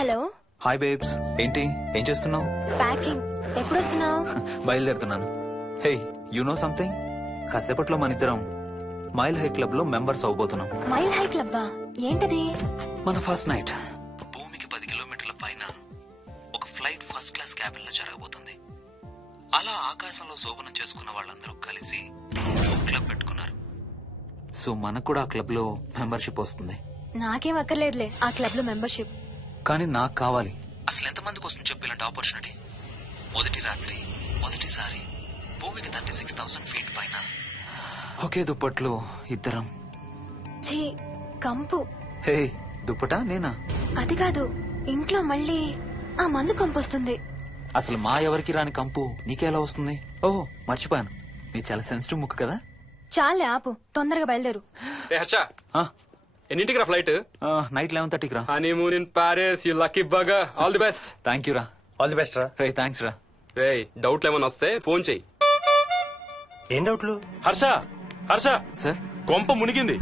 Hello. Hi babes. ఏంటి ఏం చేస్తున్నావు? ప్యాకింగ్. ఎప్పుడు వస్తున్నావు? బయలుదేరుతున్నాను. Hey you know something? కాసేపట్లో మన ఇద్దరం మైల్ హై క్లబ్ లో మెంబర్స్ అవబోతున్నాం. మైల్ హై క్లబ్బా? ఏంటది? మన ఫస్ట్ నైట్ భూమికి 10 కిలోమీటర్ల పైన ఒక ఫ్లైట్ ఫస్ట్ క్లాస్ క్యాబిన్ లో జరగబోతుంది. అలా ఆకాశంలో శోభనం చేసుకున్న వాళ్ళందరూ కలిసి క్లబ్ పెట్టుకున్నారు. సో మనకు కూడా ఆ క్లబ్ లో మెంబర్షిప్ వస్తుంది. నాకేం అక్కర్లేదులే ఆ క్లబ్ లో మెంబర్షిప్. కానీ నాకు కావాలి. అసలు ఎంతమందికి వస్తుంది చెప్పు ఇలాంటి ఆపర్చునిటీ? మొదటి రాత్రి మొదటిసారి భూమికి 36,000 ఫీట్ పైన ఒకే దుప్పట్లో ఇద్దరం. ఛీ, కంపు. హే దుప్పటా నేనా? అది కాదు, ఇంట్లో మళ్ళీ ఆ మందు కంపు వస్తుంది. అసలు మా ఎవరికి రాని కంపు నీకెలా వస్తుంది? ఓహో మర్చిపోయాను, నీ చాలా సెన్సిటివ్ ముక్కు కదా. చాలే ఆపు, తొందరగా బయలుదేరు. హర్ష, ఎన్నింటికి రా ఫ్లైట్? నైట్ 11:30కి రా. Honeymoon in Paris, you lucky bugger. All the best. Thank you రా. ఆల్ ది బెస్ట్ రా. రే థ్యాంక్స్ రా. రే డౌట్లు ఏమైనా వస్తే ఫోన్ చెయ్యి. ఏం డౌట్లు? హర్ష హర్ష సార్ కొంప మునిగింది.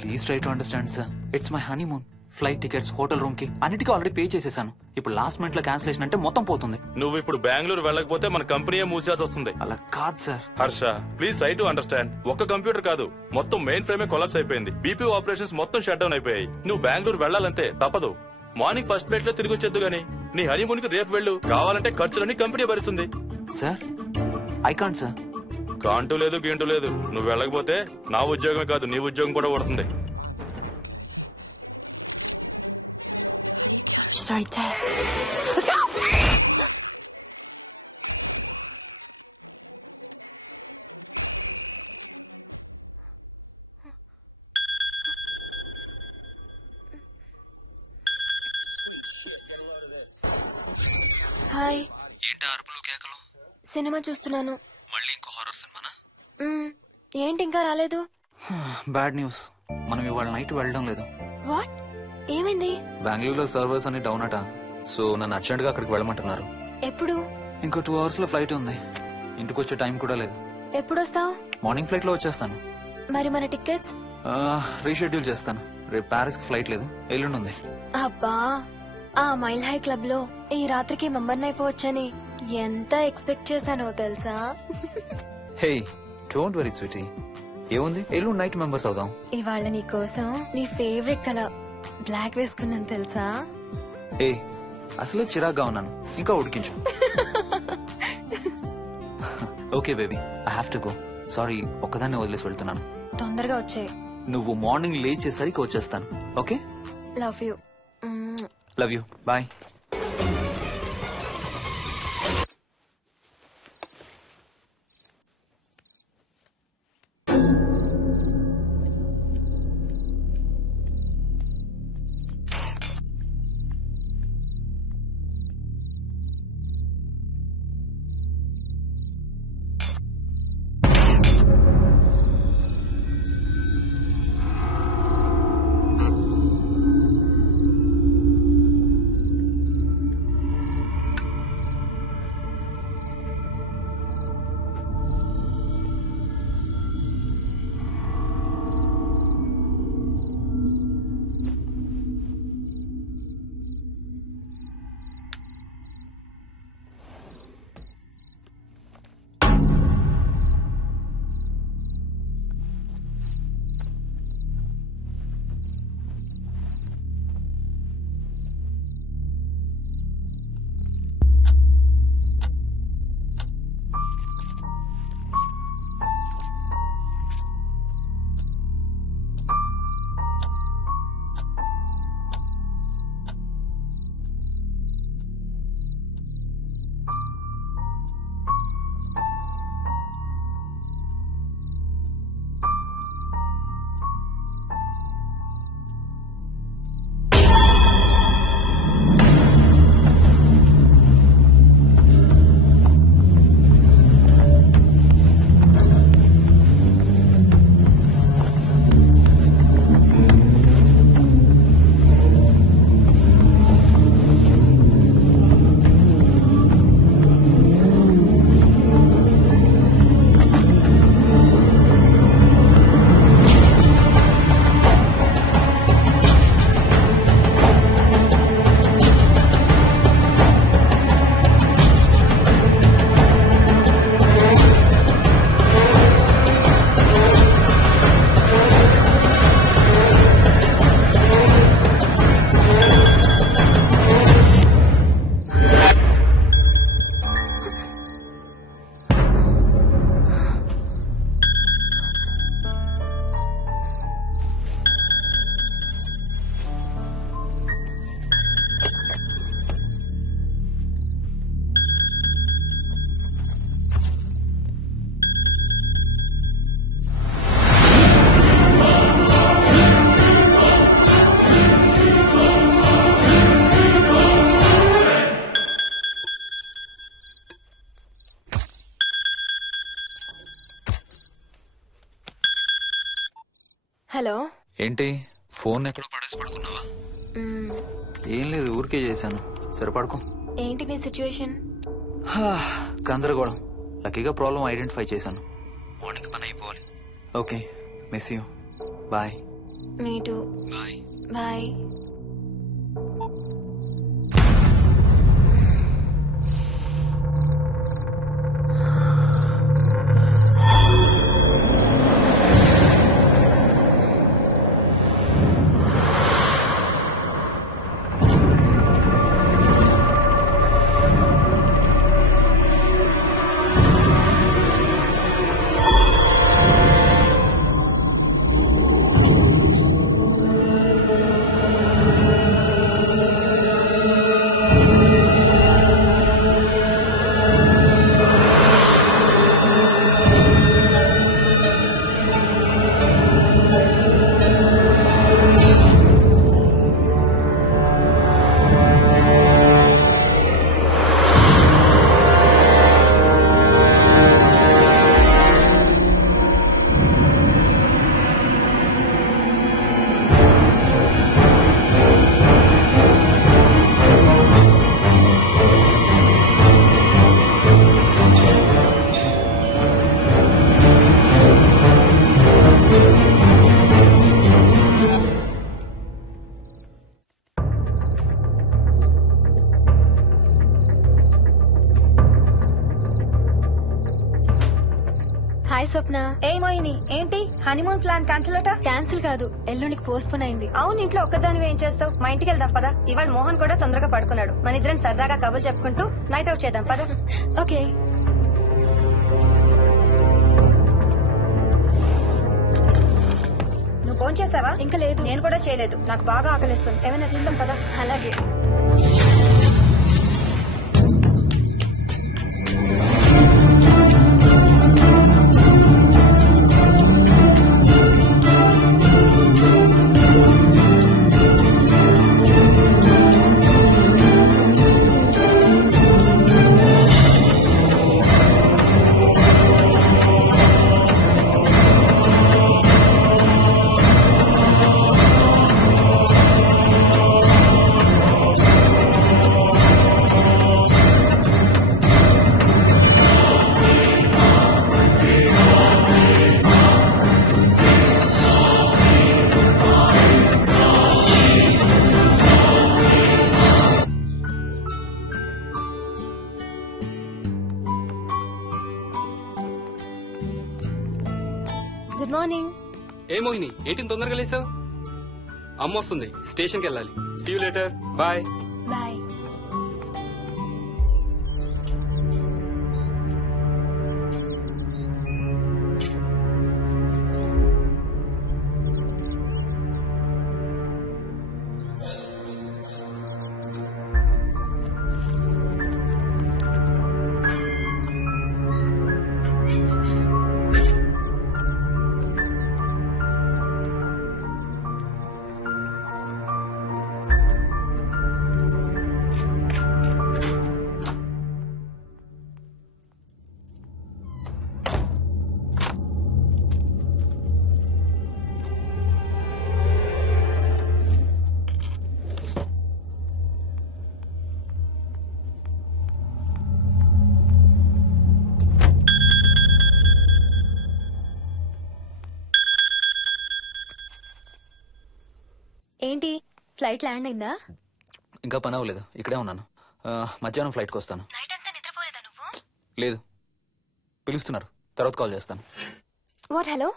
Please try to understand sir. It's my honeymoon. Flight tickets, hotel room కి అన్నిటికీ ఆల్రెడీ పే చేసేసాను. ఇప్పుడు లాస్ట్ మినిట్ లో క్యాన్సిలేషన్ అంటే మొత్తం పోతుంది. నువ్వు ఇప్పుడు బెంగళూరు వెళ్ళకపోతే మన కంపెనీయే మూసేయాల్సి వస్తుంది. అలా కాదు sir. Harsha please try to understand. ఒక్క కంప్యూటర్ కాదు, మొత్తం మెయిన్ ఫ్రేమే కొలాప్స్ అయిపోయింది. బీపీ ఆపరేషన్స్ మొత్తం షట్ డౌన్ అయిపోయాయి. నువ్వు బెంగళూరు వెళ్ళాలంటే తప్పదు. మార్నింగ్ ఫస్ట్ ఫ్లైట్ లో తిరిగి వచ్చేద్దు గానీ నీ హనీమూన్ కి రేపు వెళ్ళు. కావాలంటే ఖర్చులన్నీ కంపెనీ భరిస్తుంది. Sir I can't sir. కాంటూ లేదు గీంటూ లేదు. నువ్వు వెళ్ళకపోతే నా ఉద్యోగమే కాదు నీ ఉద్యోగం కూడా పడుతుంది. Sorry, Dad. హాయ్. ఏంటి అరుపులు కేకలు? సినిమా చూస్తున్నాను. మళ్ళీ ఇంకో హారర్ సినిమానా? ఏంటి ఇంకా రాలేదు? బ్యాడ్ న్యూస్, మనం ఇవాళ నైట్ వెళ్ళడం లేదు. వాట్? ఏమైంది? బెంగళూరులో సర్వర్స్ అన్ని డౌన్ అట. సో నన్ను అర్జెంట్ గా అక్కడికి వెళ్ళమంటున్నారు. ఎప్పుడు? ఇంకో 2 hours లో ఫ్లైట్ ఉంది. ఇంటికి వచ్చే టైం కూడా లేదు. ఎప్పుడు వస్తావు? మార్నింగ్ ఫ్లైట్ లో వచ్చేస్తాను. మరి మన టికెట్స్? రీషెడ్యూల్ చేస్తాను. రేపు ప్యారిస్ కి ఫ్లైట్ లేదు, ఎల్లుండి ఉంది. అబ్బా, ఆ మైల్ హై క్లబ్ లో ఈ రాత్రికి మెంబర్ని అయిపోవచ్చని ఎంత ఎక్స్పెక్ట్ చేశానో తెలుసా? హే డోంట్ వరీ స్వీటీ, ఏముంది ఎల్లుండి నైట్ మెంబర్స్ అవుదాం. ఇవాళ నీ కోసం నీ ఫేవరెట్ కలర్ బ్లాక్ వేసుకున్నాను తెలుసా? ఏ అసలే చిరాగ్గా ఉన్నాను, ఇంకా ఉడికించు. Okay baby, I have to go. Sorry, ఒక్కదాన్ని వదిలేసి వెళ్తున్నాను. తొందరగా వచ్చే. నువ్వు మార్నింగ్ లేచేసరికి వచ్చేస్తాను. Okay? Love you. Love you. Bye. Hello. ఏంటి ఫోన్ ఎక్కడో పడేసి పడుకున్నావా? ఏం లేదు, ఊరికే చేశాను. సరే పడుకో. ఏంటి నీ సిచ్యువేషన్? గందరగోళం. లక్కీగా ప్రాబ్లం ఐడెంటిఫై చేశాను. మార్నింగ్ పని అయిపోవాలి. Okay, miss you. Bye. Me too. Bye. Bye. Hi Swapna. ఏమోయిని ఏంటి హనీమూన్ ప్లాన్ క్యాన్సిల్ అట? క్యాన్సిల్ కాదు, ఎల్లుండికి పోస్ట్ పోన్ అయింది. అవును, ఇంట్లో ఒక్కదానివి ఏం చేస్తావు? మా ఇంటికి వెళ్దాం పదా. ఇవాళ మోహన్ కూడా తొందరగా పడుకున్నాడు. మన ఇద్దరం సరదాగా కబుర్లు చెప్పుకుంటూ నైట్ అవుట్ చేద్దాం పదా. ఓకే. నువ్వు ఫోన్ చేసావా? ఇంకా లేదు. నేను కూడా చేయలేదు. నాకు బాగా ఆకలిస్తుంది. ఏమైనా తిందాం పదా. అలాగే. Good morning. ఏ మోహిని, ఏంటి తొందరగా లేసావు? అమ్మ వస్తుంది, స్టేషన్కి వెళ్ళాలి. See you later. Bye. Bye. ఏంటి ఫ్లైట్ ల్యాండ్ అయిందా? ఇంకా పని అవ్వలేదు, ఇక్కడే ఉన్నాను. మధ్యాహ్నం ఫ్లైట్కి వస్తాను. నైట్ అంతా నిద్రపోలేదా నువ్వు? లేదు, పిలుస్తున్నారు, తర్వాత కాల్ చేస్తాను. వాట్? హలో.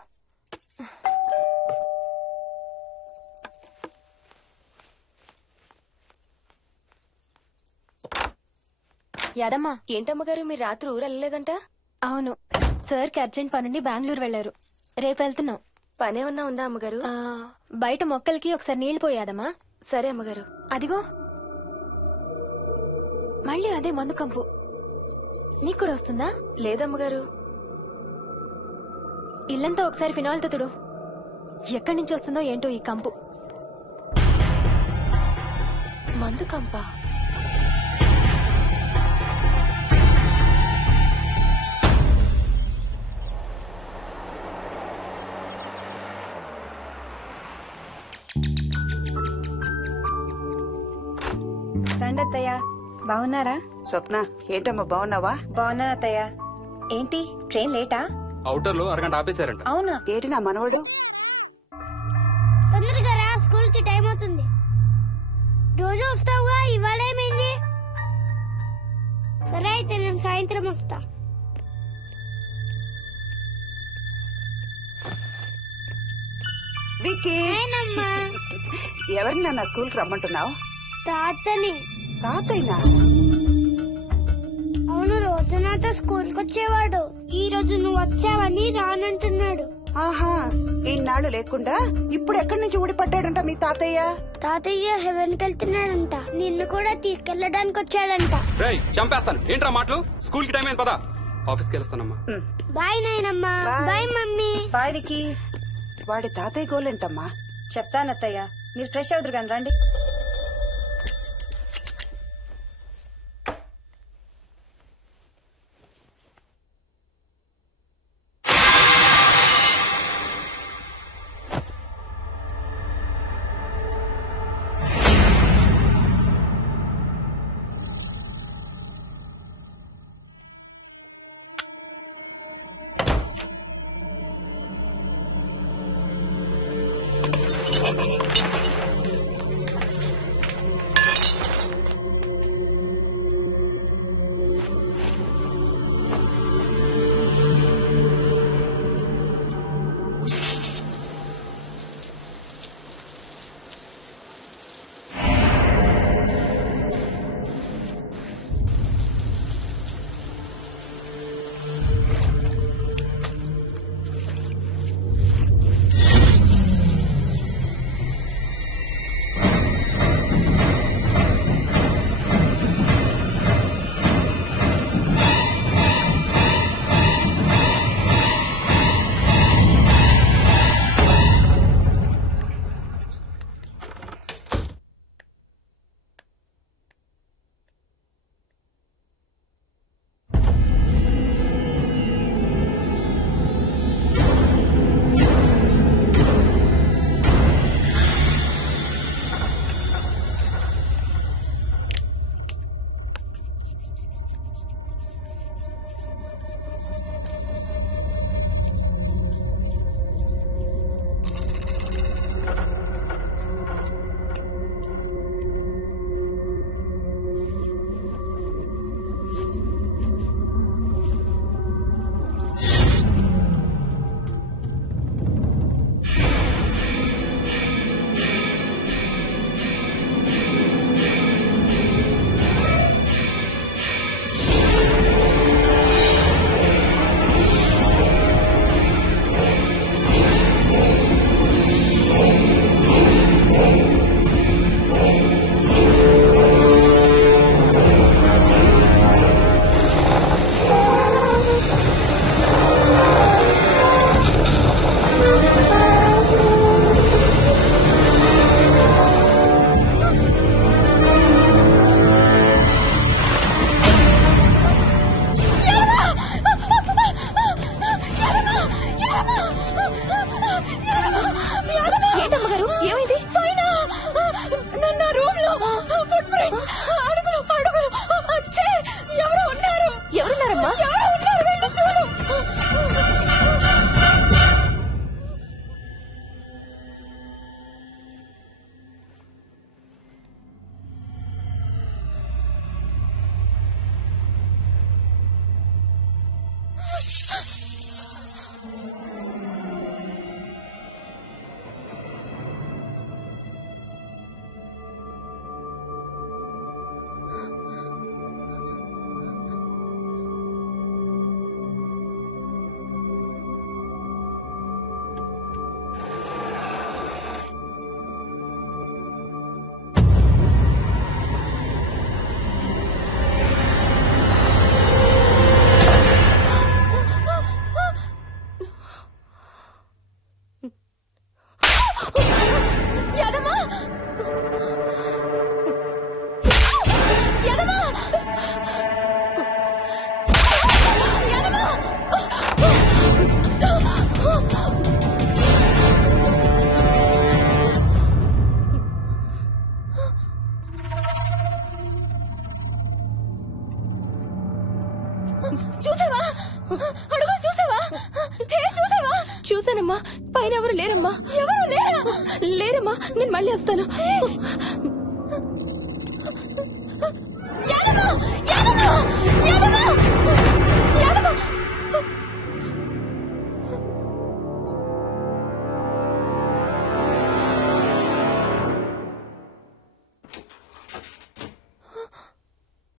యాదమ్మా. ఏంటమ్మగారు, మీరు రాత్రి ఊరు వెళ్ళలేదంట? అవును, సార్కి అర్జెంట్ పనుండి బెంగళూరు వెళ్లారు. రేపు వెళ్తున్నాం. పనేమన్నా ఉందా అమ్మగారు? బయట మొక్కలకి ఒకసారి నీళ్లు పోయాదమ్మా. సరే అమ్మగారు. అదిగో మళ్ళీ అదే మందు కంపు. నీకు కూడా వస్తుందా? లేదమ్మగారు. ఇల్లంతా ఒకసారి ఫినాయిల్తో తుడు. ఎక్కడి నుంచి వస్తుందో ఏంటో ఈ కంపు. మందు కంపా? రండి అత్తయ్య. బాగున్నారా? స్వప్న ఏంటమ్మా బాగున్నావా? బాగున్నాను అత్తయ్య. ఏంటి ట్రైన్ లేటా? అవుటర్ లో అరగంట ఆపేశారంట. అవునా? ఏంటి నా మనవడు? తొందరగా రా, స్కూల్ కి టైం అవుతుంది. రోజు వస్తావుగా, ఇవాళ ఏమైంది? సరే అయితే నేను సాయంత్రం వస్తా. విక్కీ, నేనమ్మా. ఎవరిని నా స్కూల్ కి రమ్మంటున్నావు? తాతని. తాతయ్యనా? అవును, రోజు నాతో స్కూల్ కి వచ్చేవాడు. ఈ రోజు నువ్వు వచ్చావని రానంటున్నాడు. ఆహా, ఇన్నాళ్ళు లేకుండా ఇప్పుడు ఎక్కడి నుంచి ఊడిపడ్డాడంట మీ తాతయ్య? తాతయ్య హెవెన్ కి వెళ్తున్నాడంట. నిన్ను కూడా తీసుకెళ్లడానికి వచ్చాడంట. రేయ్ చంపేస్తాను. ఏంట్రా మాటలు? స్కూల్ కి టైం అయింది, పదా. ఆఫీస్కి వెళ్తానమ్మా. బాయ్ నాయనమ్మా. Bye. Bye mummy. Bye Vicky. వాడి తాతయ్య గోలేంటమ్మా? చెప్తాను అత్తయ్య, మీరు ఫ్రెష్ అవుతురు కానీ రండి. చూసావా అడుగు చూసావా చూసావా? చూసానమ్మా. పైన ఎవరు లేరమ్మా. ఎవరు లేరా? లేరమ్మా. నేను మళ్ళీ వస్తాను.